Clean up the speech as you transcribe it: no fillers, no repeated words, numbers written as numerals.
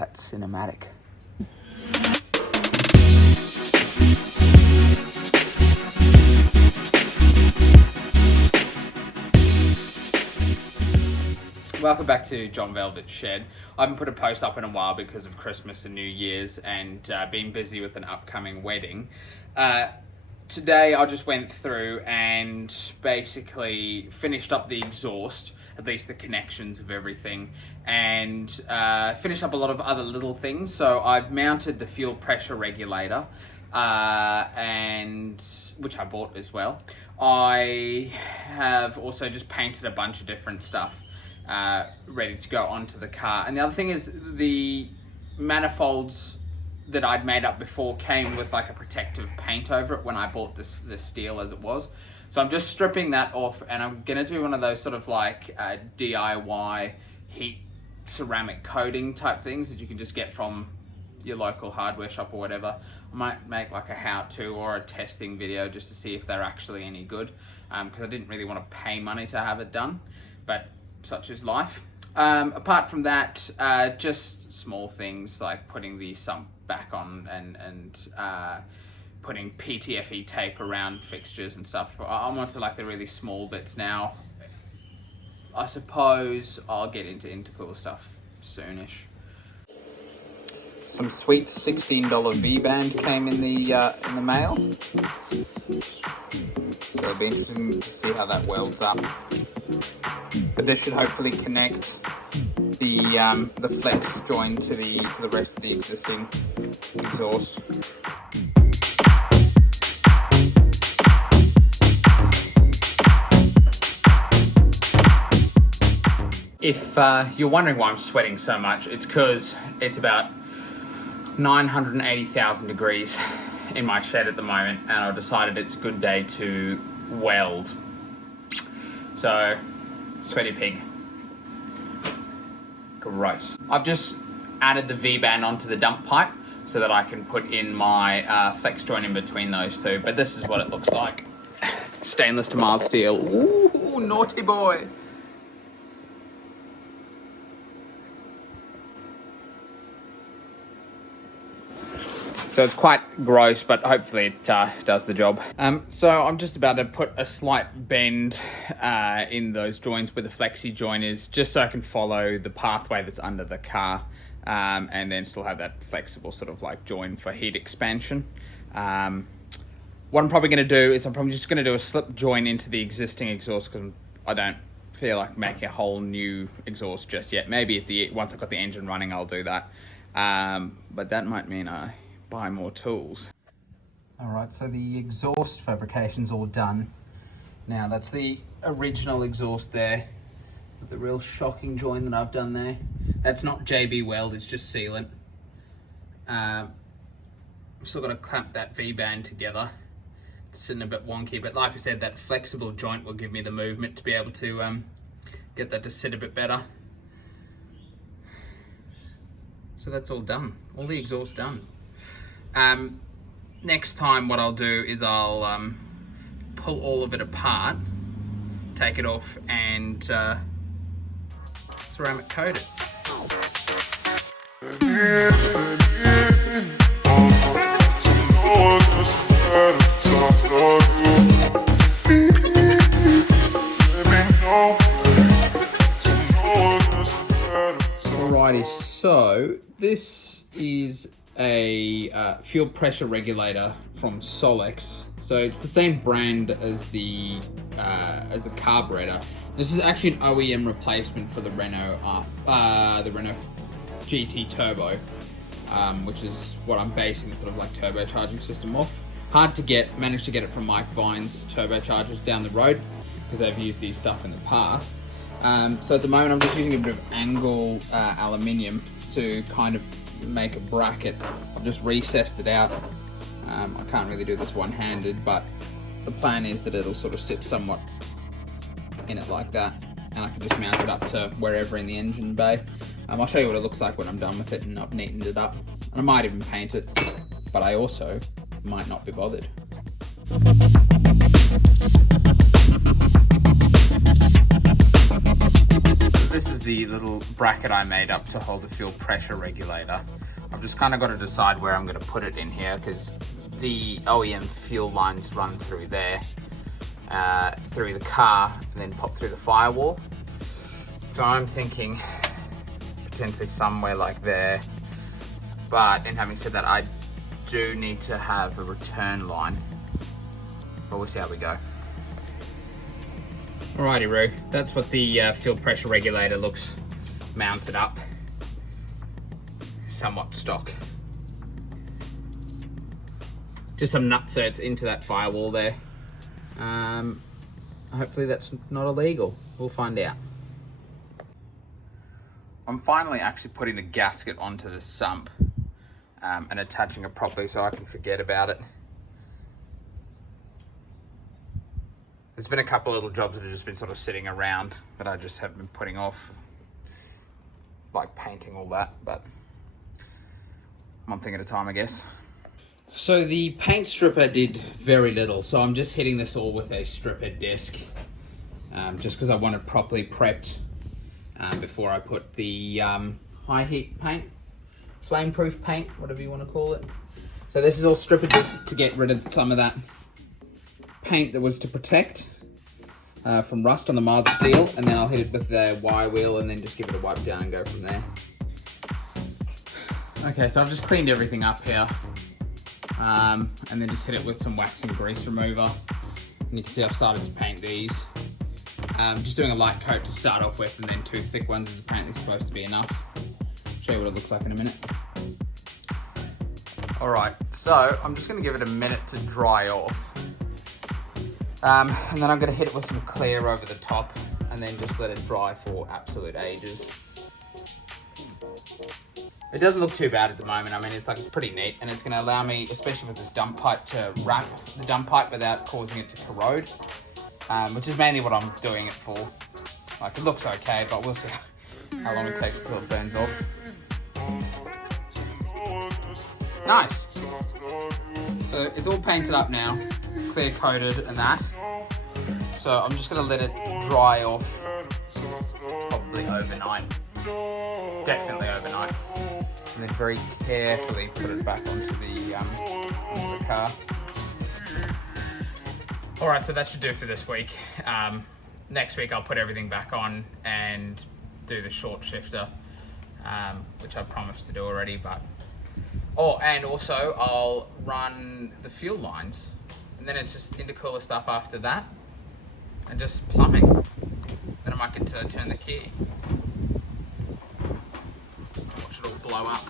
that's cinematic. Welcome back to John Velvet's Shed. I haven't put a post up in a while because of Christmas and New Year's and being busy with an upcoming wedding. Today I just went through and basically finished up the exhaust, at least the connections of everything, and finished up a lot of other little things. So I've mounted the fuel pressure regulator, and which I bought as well. I have also just painted a bunch of different stuff ready to go onto the car. And the other thing is the manifolds that I'd made up before came with like a protective paint over it when I bought this steel as it was. So I'm just stripping that off, and I'm gonna do one of those sort of like DIY heat ceramic coating type things that you can just get from your local hardware shop or whatever. I might make like a how-to or a testing video just to see if they're actually any good, because I didn't really want to pay money to have it done, but such is life. Apart from that, just small things like putting the sump back on and putting PTFE tape around fixtures and stuff. I'm on for like the really small bits now. I suppose I'll get into intercooler stuff soonish. Some sweet $16 V-band came in the mail. It'll be interesting to see how that welds up. But this should hopefully connect the flex joint to the rest of the existing exhaust. If you're wondering why I'm sweating so much, it's because it's about 980,000 degrees in my shed at the moment, and I've decided it's a good day to weld. So, sweaty pig. Gross. I've just added the V-band onto the dump pipe so that I can put in my flex joint in between those two, but this is what it looks like. Stainless to mild steel. Ooh, naughty boy. So it's quite gross, but hopefully it does the job. So I'm just about to put a slight bend in those joints where the flexi joint is, just so I can follow the pathway that's under the car, and then still have that flexible sort of like joint for heat expansion. What I'm probably going to do is I'm probably just going to do a slip joint into the existing exhaust, because I don't feel like making a whole new exhaust just yet. Maybe once I've got the engine running, I'll do that. But that might mean I buy more tools. Alright, so the exhaust fabrication's all done. Now that's the original exhaust there, with the real shocking joint that I've done there. That's not JB Weld, it's just sealant. I'm still got to clamp that V-band together. It's sitting a bit wonky, but like I said, that flexible joint will give me the movement to be able to get that to sit a bit better. So that's all done, all the exhaust done. Next time what I'll do is I'll pull all of it apart, take it off, and ceramic coat it. Alrighty, so this is a fuel pressure regulator from Solex. So it's the same brand as the carburetor. This is actually an OEM replacement for the Renault GT Turbo, which is what I'm basing the sort of like turbocharging system off. Hard to get, managed to get it from Mike Vine's turbochargers down the road, because they've used these stuff in the past. So at the moment I'm just using a bit of angle aluminium to kind of make a bracket. I've just recessed it out. I can't really do this one-handed, but the plan is that it'll sort of sit somewhat in it like that, and I can just mount it up to wherever in the engine bay. I'll show you what it looks like when I'm done with it and I've neatened it up. And I might even paint it, but I also might not be bothered. This is the little bracket I made up to hold the fuel pressure regulator. I've just kind of got to decide where I'm going to put it in here, because the OEM fuel lines run through there, through the car, and then pop through the firewall. So I'm thinking potentially somewhere like there. But in having said that, I do need to have a return line. But we'll see how we go. Alrighty, Roo. That's what the fuel pressure regulator looks mounted up. Somewhat stock. Just some nutserts into that firewall there. Hopefully that's not illegal. We'll find out. I'm finally actually putting the gasket onto the sump and attaching it properly so I can forget about it. There's been a couple little jobs that have just been sort of sitting around that I just have been putting off, like painting all that, but one thing at a time, I guess. So the paint stripper did very little, so I'm just hitting this all with a stripper disc, just because I want it properly prepped before I put the high heat paint, flame-proof paint, whatever you want to call it. So this is all stripper disc to get rid of some of that paint that was to protect from rust on the mild steel, and then I'll hit it with the wire wheel and then just give it a wipe down and go from there. Okay, so I've just cleaned everything up here, and then just hit it with some wax and grease remover. And you can see I've started to paint these. Just doing a light coat to start off with, and then 2 thick ones is apparently supposed to be enough. Show you what it looks like in a minute. All right, so I'm just gonna give it a minute to dry off. And then I'm gonna hit it with some clear over the top, and then just let it dry for absolute ages. It doesn't look too bad at the moment. I mean, it's pretty neat, and it's gonna allow me, especially with this dump pipe, to wrap the dump pipe without causing it to corrode, which is mainly what I'm doing it for. Like, it looks okay, but we'll see how long it takes until it burns off. Nice. So it's all painted up now, clear coated and that. So I'm just gonna let it dry off, probably overnight. Definitely overnight. And then very carefully put it back onto the car. All right, so that should do for this week. Next week I'll put everything back on and do the short shifter, which I promised to do already, but... Oh, and also I'll run the fuel lines, and then it's just intercooler stuff after that, and just plumbing. Then I might get to turn the key. Watch it all blow up.